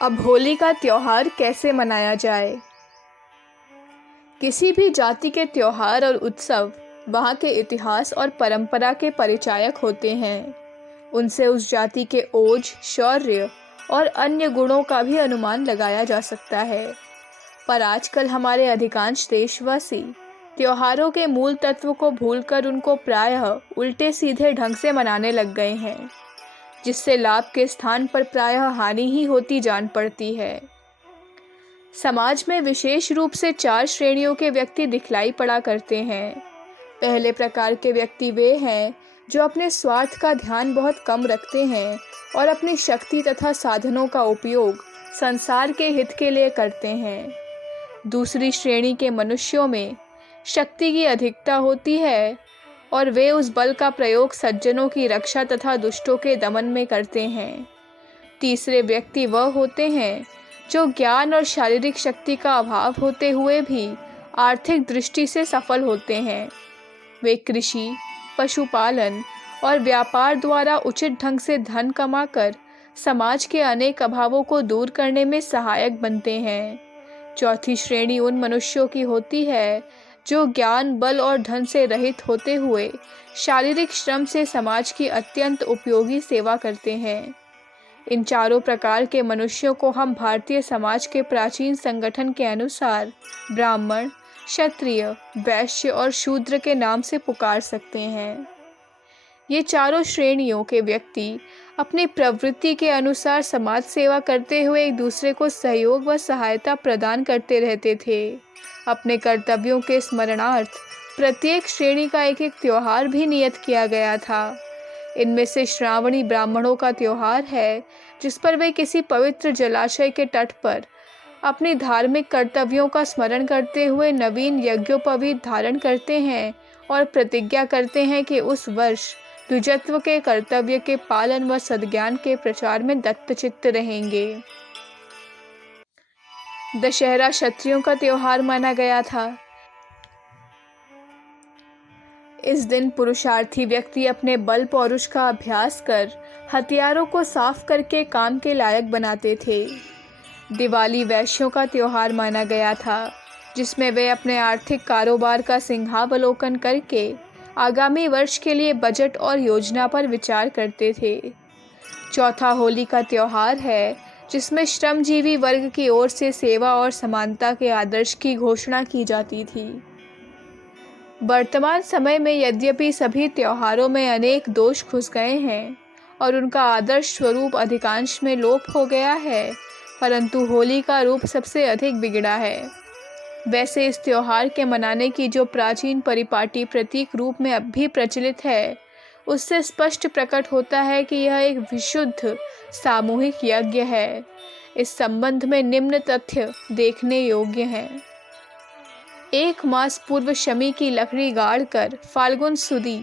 अब होली का त्योहार कैसे मनाया जाए। किसी भी जाति के त्योहार और उत्सव वहाँ के इतिहास और परंपरा के परिचायक होते हैं। उनसे उस जाति के ओज, शौर्य और अन्य गुणों का भी अनुमान लगाया जा सकता है। पर आजकल हमारे अधिकांश देशवासी त्योहारों के मूल तत्व को भूलकर उनको प्रायः उल्टे सीधे ढंग से मनाने लग गए हैं, जिससे लाभ के स्थान पर प्रायः हानि ही होती जान पड़ती है। समाज में विशेष रूप से 4 श्रेणियों के व्यक्ति दिखलाई पड़ा करते हैं। पहले प्रकार के व्यक्ति वे हैं जो अपने स्वार्थ का ध्यान बहुत कम रखते हैं और अपनी शक्ति तथा साधनों का उपयोग संसार के हित के लिए करते हैं। दूसरी श्रेणी के मनुष्यों में शक्ति की अधिकता होती है और वे उस बल का प्रयोग सज्जनों की रक्षा तथा दुष्टों के दमन में करते हैं। तीसरे व्यक्ति वह होते हैं जो ज्ञान और शारीरिक शक्ति का अभाव होते हुए भी आर्थिक दृष्टि से सफल होते हैं। वे कृषि, पशुपालन और व्यापार द्वारा उचित ढंग से धन कमाकर समाज के अनेक अभावों को दूर करने में सहायक बनते हैं। चौथी श्रेणी उन मनुष्यों की होती है जो ज्ञान, बल और धन से रहित होते हुए शारीरिक श्रम से समाज की अत्यंत उपयोगी सेवा करते हैं। इन चारों प्रकार के मनुष्यों को हम भारतीय समाज के प्राचीन संगठन के अनुसार ब्राह्मण, क्षत्रिय, वैश्य और शूद्र के नाम से पुकार सकते हैं। ये चारों श्रेणियों के व्यक्ति अपनी प्रवृत्ति के अनुसार समाज सेवा करते हुए एक दूसरे को सहयोग व सहायता प्रदान करते रहते थे। अपने कर्तव्यों के स्मरणार्थ प्रत्येक श्रेणी का एक त्योहार भी नियत किया गया था। इनमें से श्रावणी ब्राह्मणों का त्योहार है, जिस पर वे किसी पवित्र जलाशय के तट पर अपनी धार्मिक कर्तव्यों का स्मरण करते हुए नवीन यज्ञोपवीत धारण करते हैं और प्रतिज्ञा करते हैं कि उस वर्ष द्विजत्व के कर्तव्य के पालन व सद्ज्ञान के प्रचार में दत्तचित्त रहेंगे। दशहरा क्षत्रियों का त्योहार माना गया था। इस दिन पुरुषार्थी व्यक्ति अपने बल पौरुष का अभ्यास कर हथियारों को साफ करके काम के लायक बनाते थे। दिवाली वैश्यों का त्योहार माना गया था, जिसमें वे अपने आर्थिक कारोबार का सिंहावलोकन करके आगामी वर्ष के लिए बजट और योजना पर विचार करते थे। चौथा होली का त्योहार है, जिसमें श्रमजीवी वर्ग की ओर से सेवा और समानता के आदर्श की घोषणा की जाती थी। वर्तमान समय में यद्यपि सभी त्योहारों में अनेक दोष घुस गए हैं और उनका आदर्श स्वरूप अधिकांश में लोप हो गया है, परंतु होली का रूप सबसे अधिक बिगड़ा है। वैसे इस त्योहार के मनाने की जो प्राचीन परिपाटी प्रतीक रूप में अब भी प्रचलित है, उससे स्पष्ट प्रकट होता है कि यह एक विशुद्ध सामूहिक यज्ञ है। इस संबंध में निम्न तथ्य देखने योग्य हैं। 1 मास पूर्व शमी की लकड़ी गाड़कर फाल्गुन सुदी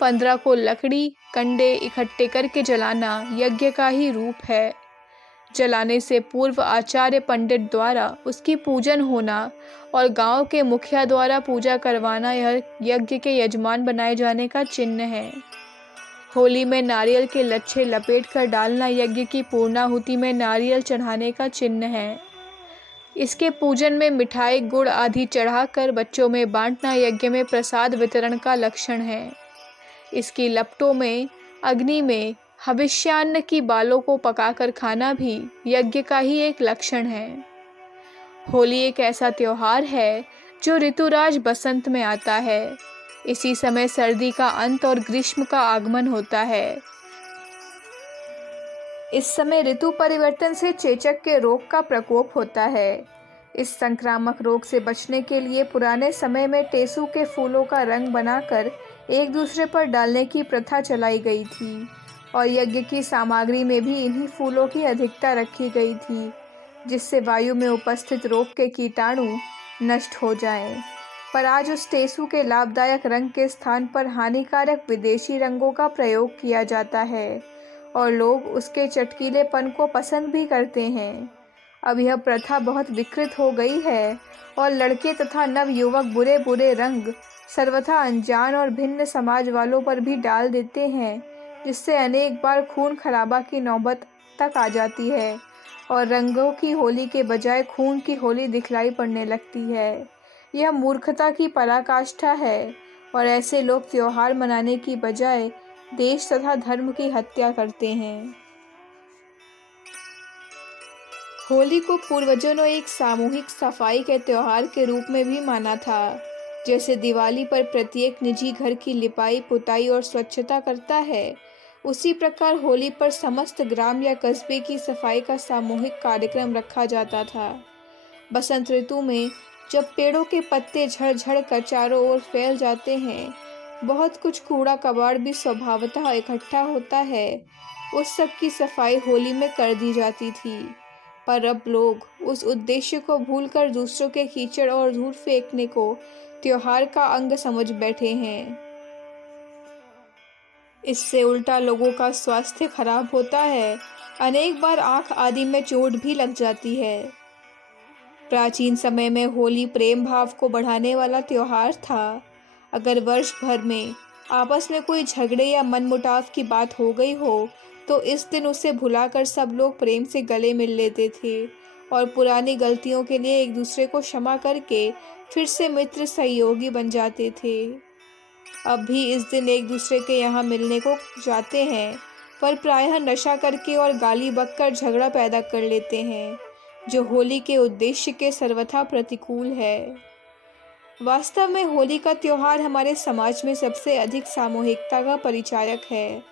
15 को लकड़ी कंडे इकट्ठे करके जलाना यज्ञ का ही रूप है। जलाने से पूर्व आचार्य पंडित द्वारा उसकी पूजन होना और गांव के मुखिया द्वारा पूजा करवाना यह यज्ञ के यजमान बनाए जाने का चिन्ह है। होली में नारियल के लच्छे लपेट कर डालना यज्ञ की पूर्णाहुति में नारियल चढ़ाने का चिन्ह है। इसके पूजन में मिठाई, गुड़ आदि चढ़ाकर बच्चों में बांटना यज्ञ में प्रसाद वितरण का लक्षण है। इसकी लपटों में अग्नि में हविष्यान्न की बालों को पकाकर खाना भी यज्ञ का ही एक लक्षण है। होली एक ऐसा त्योहार है जो ऋतुराज बसंत में आता है। इसी समय सर्दी का अंत और ग्रीष्म का आगमन होता है। इस समय ऋतु परिवर्तन से चेचक के रोग का प्रकोप होता है। इस संक्रामक रोग से बचने के लिए पुराने समय में टेसू के फूलों का रंग बनाकर एक दूसरे पर डालने की प्रथा चलाई गई थी और यज्ञ की सामग्री में भी इन्हीं फूलों की अधिकता रखी गई थी, जिससे वायु में उपस्थित रोग के कीटाणु नष्ट हो जाएं। पर आज उस टेसू के लाभदायक रंग के स्थान पर हानिकारक विदेशी रंगों का प्रयोग किया जाता है और लोग उसके चटकीलेपन को पसंद भी करते हैं। अब यह प्रथा बहुत विकृत हो गई है और लड़के तथा नवयुवक बुरे बुरे रंग सर्वथा अनजान और भिन्न समाज वालों पर भी डाल देते हैं, जिससे अनेक बार खून खराबा की नौबत तक आ जाती है और रंगों की होली के बजाय खून की होली दिखलाई पड़ने लगती है। यह मूर्खता की पराकाष्ठा है और ऐसे लोग त्योहार मनाने की बजाय देश तथा धर्म की हत्या करते हैं। होली को पूर्वजों ने एक सामूहिक सफाई के त्योहार के रूप में भी माना था। जैसे दिवाली पर प्रत्येक निजी घर की लिपाई पुताई और स्वच्छता करता है, उसी प्रकार होली पर समस्त ग्राम या कस्बे की सफाई का सामूहिक कार्यक्रम रखा जाता था। बसंत ऋतु में जब पेड़ों के पत्ते झड़-झड़ कर चारों ओर फैल जाते हैं, बहुत कुछ कूड़ा कबाड़ भी स्वभावतः इकट्ठा होता है। उस सब की सफाई होली में कर दी जाती थी। पर अब लोग उस उद्देश्य को भूलकर दूसरों के कीचड़ और धूल फेंकने को त्योहार का अंग समझ बैठे हैं। इससे उल्टा लोगों का स्वास्थ्य खराब होता है। अनेक बार आंख आदि में चोट भी लग जाती है। प्राचीन समय में होली प्रेम भाव को बढ़ाने वाला त्योहार था। अगर वर्ष भर में आपस में कोई झगड़े या मनमुटाव की बात हो गई हो, तो इस दिन उसे भुलाकर सब लोग प्रेम से गले मिल लेते थे और पुरानी गलतियों के लिए एक दूसरे को क्षमा करके फिर से मित्र सहयोगी बन जाते थे। अब भी इस दिन एक दूसरे के यहाँ मिलने को जाते हैं, पर प्रायः नशा करके और गाली बककर झगड़ा पैदा कर लेते हैं, जो होली के उद्देश्य के सर्वथा प्रतिकूल है। वास्तव में होली का त्योहार हमारे समाज में सबसे अधिक सामूहिकता का परिचायक है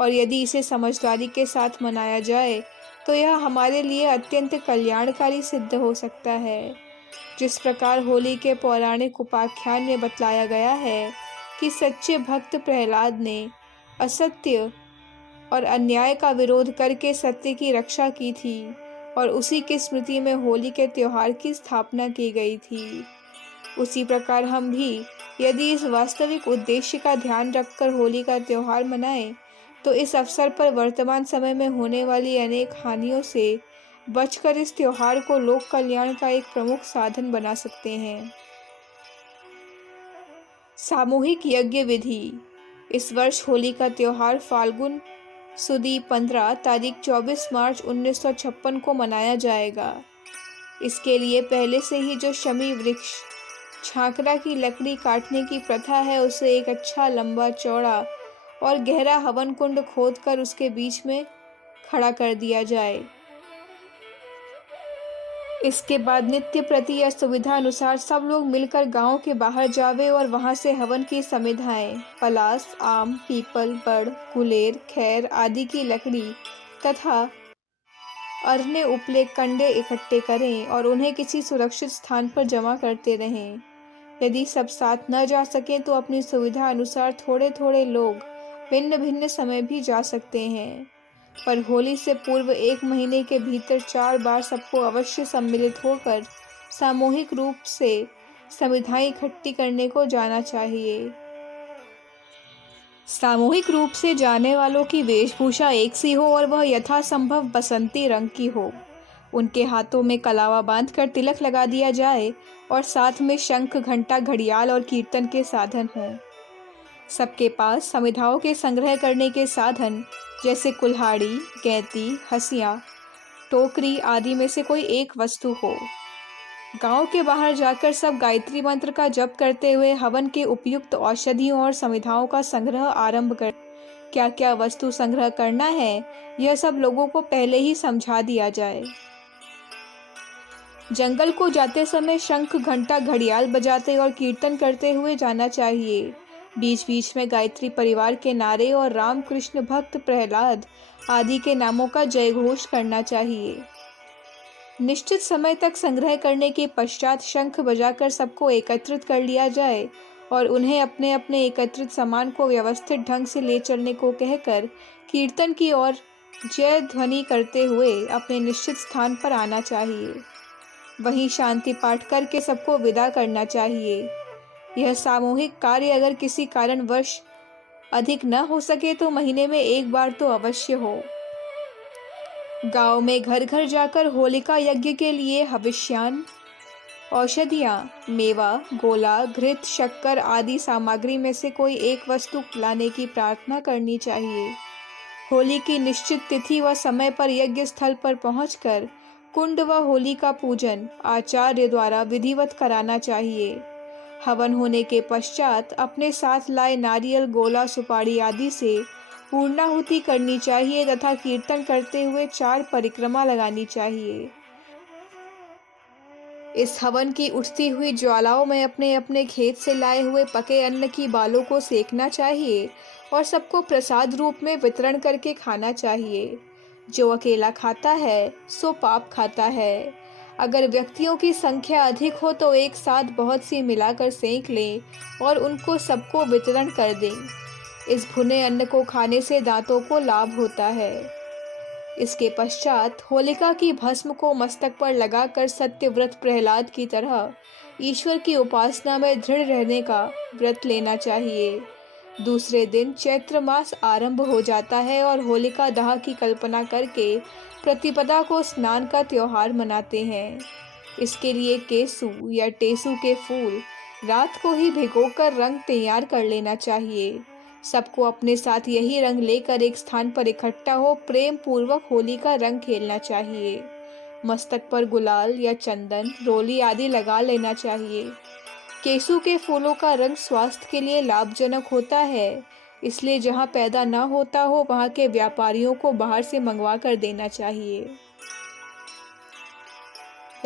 और यदि इसे समझदारी के साथ मनाया जाए तो यह हमारे लिए अत्यंत कल्याणकारी सिद्ध हो सकता है। जिस प्रकार होली के पौराणिक उपाख्यान में बतलाया गया है कि सच्चे भक्त प्रहलाद ने असत्य और अन्याय का विरोध करके सत्य की रक्षा की थी और उसी की स्मृति में होली के त्योहार की स्थापना की गई थी, उसी प्रकार हम भी यदि इस वास्तविक उद्देश्य का ध्यान रखकर होली का त्योहार मनाएं, तो इस अवसर पर वर्तमान समय में होने वाली अनेक हानियों से बचकर इस त्योहार को लोक कल्याण का एक प्रमुख साधन बना सकते हैं। सामूहिक यज्ञ विधि। इस वर्ष होली का त्योहार फाल्गुन सुदी 15 तारीख 24 मार्च 1956 को मनाया जाएगा। इसके लिए पहले से ही जो शमी वृक्ष छाकरा की लकड़ी काटने की प्रथा है, उसे एक अच्छा लंबा चौड़ा और गहरा हवन कुंड खोदकर उसके बीच में खड़ा कर दिया जाए। इसके बाद नित्य प्रति या सुविधा अनुसार सब लोग मिलकर गांव के बाहर जावे और वहां से हवन की समिधाएं पलास, आम, पीपल, बड़, गुलेर, खैर आदि की लकड़ी तथा अन्य उपले कंडे इकट्ठे करें और उन्हें किसी सुरक्षित स्थान पर जमा करते रहें। यदि सब साथ न जा सकें तो अपनी सुविधा अनुसार थोड़े थोड़े लोग भिन्न भिन्न समय भी जा सकते हैं, पर होली से पूर्व 1 महीने के भीतर 4 बार सबको अवश्य सम्मिलित होकर सामूहिक रूप से समिधाएं इकट्ठी करने को जाना चाहिए। सामूहिक रूप से जाने वालों की वेशभूषा एक सी हो और वह यथासंभव बसंती रंग की हो। उनके हाथों में कलावा बांधकर तिलक लगा दिया जाए और साथ में शंख, घंटा, घड़ियाल और कीर्तन के साधन हों। सबके पास समिधाओं के संग्रह करने के साधन जैसे कुल्हाड़ी, गैंती, हंसिया, टोकरी आदि में से कोई एक वस्तु हो। गांव के बाहर जाकर सब गायत्री मंत्र का जप करते हुए हवन के उपयुक्त औषधियों और समिधाओं का संग्रह आरंभ कर क्या क्या वस्तु संग्रह करना है, यह सब लोगों को पहले ही समझा दिया जाए। जंगल को जाते समय शंख, घंटा, घड़ियाल बजाते और कीर्तन करते हुए जाना चाहिए। बीच बीच में गायत्री परिवार के नारे और राम, कृष्ण, भक्त, प्रहलाद आदि के नामों का जयघोष करना चाहिए। निश्चित समय तक संग्रह करने के पश्चात शंख बजाकर सबको एकत्रित कर लिया जाए और उन्हें अपने अपने एकत्रित सामान को व्यवस्थित ढंग से ले चलने को कहकर कीर्तन की ओर जय ध्वनि करते हुए अपने निश्चित स्थान पर आना चाहिए। वहीं शांति पाठ करके सबको विदा करना चाहिए। यह सामूहिक कार्य अगर किसी कारणवश अधिक न हो सके तो महीने में 1 बार तो अवश्य हो। गांव में घर घर जाकर होलिका यज्ञ के लिए हविष्यान, औषधियाँ, मेवा, गोला, घृत, शक्कर आदि सामग्री में से कोई एक वस्तु लाने की प्रार्थना करनी चाहिए। होली की निश्चित तिथि व समय पर यज्ञ स्थल पर पहुंचकर कुंड व होली का पूजन आचार्य द्वारा विधिवत कराना चाहिए। हवन होने के पश्चात अपने साथ लाए नारियल, गोला, सुपारी आदि से पूर्णाहुति करनी चाहिए तथा कीर्तन करते हुए 4 परिक्रमा लगानी चाहिए। इस हवन की उठती हुई ज्वालाओं में अपने अपने खेत से लाए हुए पके अन्न की बालों को सेकना चाहिए और सबको प्रसाद रूप में वितरण करके खाना चाहिए। जो अकेला खाता है सो पाप खाता है। अगर व्यक्तियों की संख्या अधिक हो तो एक साथ बहुत सी मिलाकर सेंक लें और उनको सबको वितरण कर दें। इस भुने अन्न को खाने से दांतों को लाभ होता है। इसके पश्चात होलिका की भस्म को मस्तक पर लगाकर सत्यव्रत प्रहलाद की तरह ईश्वर की उपासना में दृढ़ रहने का व्रत लेना चाहिए। दूसरे दिन चैत्र मास आरंभ हो जाता है और होलिका दहन की कल्पना करके प्रतिपदा को स्नान का त्योहार मनाते हैं। इसके लिए केसू या टेसू के फूल रात को ही भिगोकर रंग तैयार कर लेना चाहिए। सबको अपने साथ यही रंग लेकर एक स्थान पर इकट्ठा हो प्रेम पूर्वक होली का रंग खेलना चाहिए। मस्तक पर गुलाल या चंदन, रोली आदि लगा लेना चाहिए। केसू के फूलों का रंग स्वास्थ्य के लिए लाभजनक होता है, इसलिए जहाँ पैदा न होता हो वहाँ के व्यापारियों को बाहर से मंगवा कर देना चाहिए।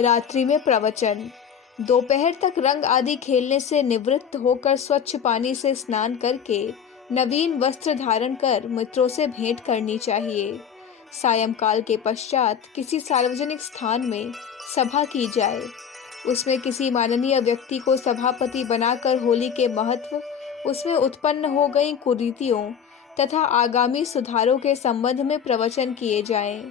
रात्रि में प्रवचन। दोपहर तक रंग आदि खेलने से निवृत्त होकर स्वच्छ पानी से स्नान करके नवीन वस्त्र धारण कर मित्रों से भेंट करनी चाहिए। सायंकाल के पश्चात किसी सार्वजनिक स्थान में सभा की जाए। उसमें किसी माननीय व्यक्ति को सभापति बनाकर होली के महत्व, उसमें उत्पन्न हो गई कुरीतियों तथा आगामी सुधारों के संबंध में प्रवचन किए जाएं।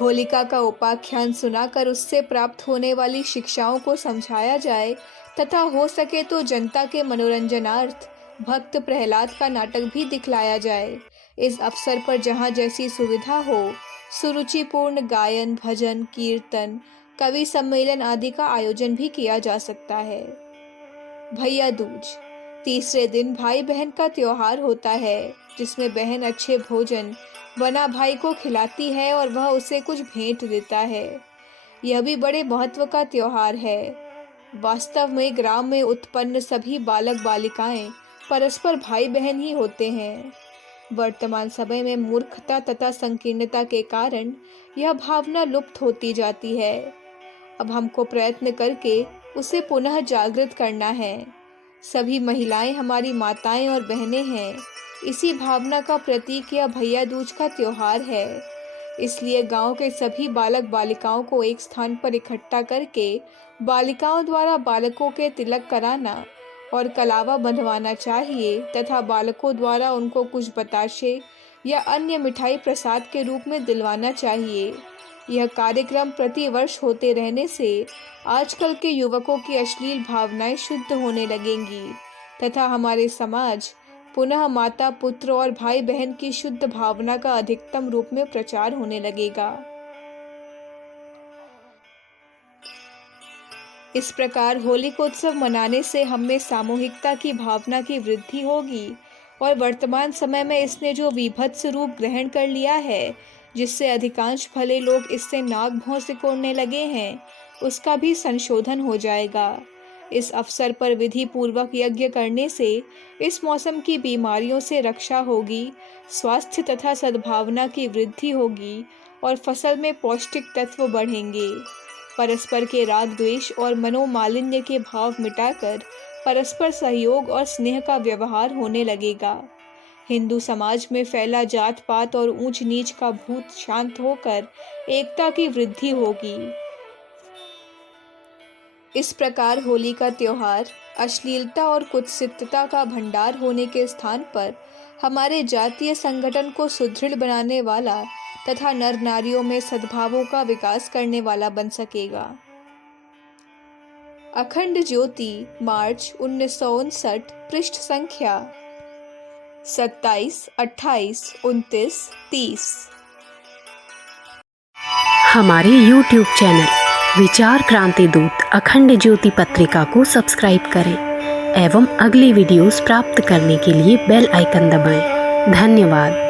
होलिका का उपाख्यान सुनाकर उससे प्राप्त होने वाली शिक्षाओं को समझाया जाए तथा हो सके तो जनता के मनोरंजनार्थ भक्त प्रहलाद का नाटक भी दिखलाया जाए। इस अवसर पर जहाँ जैसी सुविधा हो सुरुचिपूर्ण गायन, भजन, कीर्तन, कवि सम्मेलन आदि का आयोजन भी किया जा सकता है। भैया दूज। तीसरे दिन भाई बहन का त्योहार होता है, जिसमें बहन अच्छे भोजन बना भाई को खिलाती है और वह उसे कुछ भेंट देता है। यह भी बड़े महत्व का त्योहार है। वास्तव में ग्राम में उत्पन्न सभी बालक बालिकाएं परस्पर भाई बहन ही होते हैं। वर्तमान समय में मूर्खता तथा संकीर्णता के कारण यह भावना लुप्त होती जाती है। अब हमको प्रयत्न करके उसे पुनः जागृत करना है। सभी महिलाएं हमारी माताएं और बहनें हैं। इसी भावना का प्रतीक यह भैया दूज का त्योहार है। इसलिए गांव के सभी बालक बालिकाओं को एक स्थान पर इकट्ठा करके बालिकाओं द्वारा बालकों के तिलक कराना और कलावा बंधवाना चाहिए तथा बालकों द्वारा उनको कुछ बताशे या अन्य मिठाई प्रसाद के रूप में दिलवाना चाहिए। यह कार्यक्रम प्रतिवर्ष होते रहने से आजकल के युवकों की अश्लील भावनाएं शुद्ध होने लगेंगी तथा हमारे समाज पुनः माता, पुत्र और भाई बहन की शुद्ध भावना का अधिकतम रूप में प्रचार होने लगेगा। इस प्रकार होलिकोत्सव मनाने से हमें सामूहिकता की भावना की वृद्धि होगी और वर्तमान समय में इसने जो विभत्स रूप ग्रहण कर लिया है, जिससे अधिकांश भले लोग इससे नाक भौं सिकोड़ने लगे हैं, उसका भी संशोधन हो जाएगा। इस अवसर पर विधि पूर्वक यज्ञ करने से इस मौसम की बीमारियों से रक्षा होगी, स्वास्थ्य तथा सद्भावना की वृद्धि होगी और फसल में पौष्टिक तत्व बढ़ेंगे। परस्पर के राग द्वेष और मनोमालिन्य के भाव मिटाकर परस्पर सहयोग और स्नेह का व्यवहार होने लगेगा। हिंदू समाज में फैला जात पात और ऊंच नीच का भूत शांत होकर एकता की वृद्धि होगी। इस प्रकार होली का त्योहार अश्लीलता और कुत्सितता का भंडार होने के स्थान पर हमारे जातीय संगठन को सुदृढ़ बनाने वाला तथा नर नारियों में सद्भावों का विकास करने वाला बन सकेगा। अखंड ज्योति, मार्च 1959, पृष्ठ संख्या 27, 28, 29, 30। हमारे YouTube चैनल विचार क्रांति दूत अखंड ज्योति पत्रिका को सब्सक्राइब करें एवं अगली वीडियोस प्राप्त करने के लिए बेल आइकन दबाएं। धन्यवाद।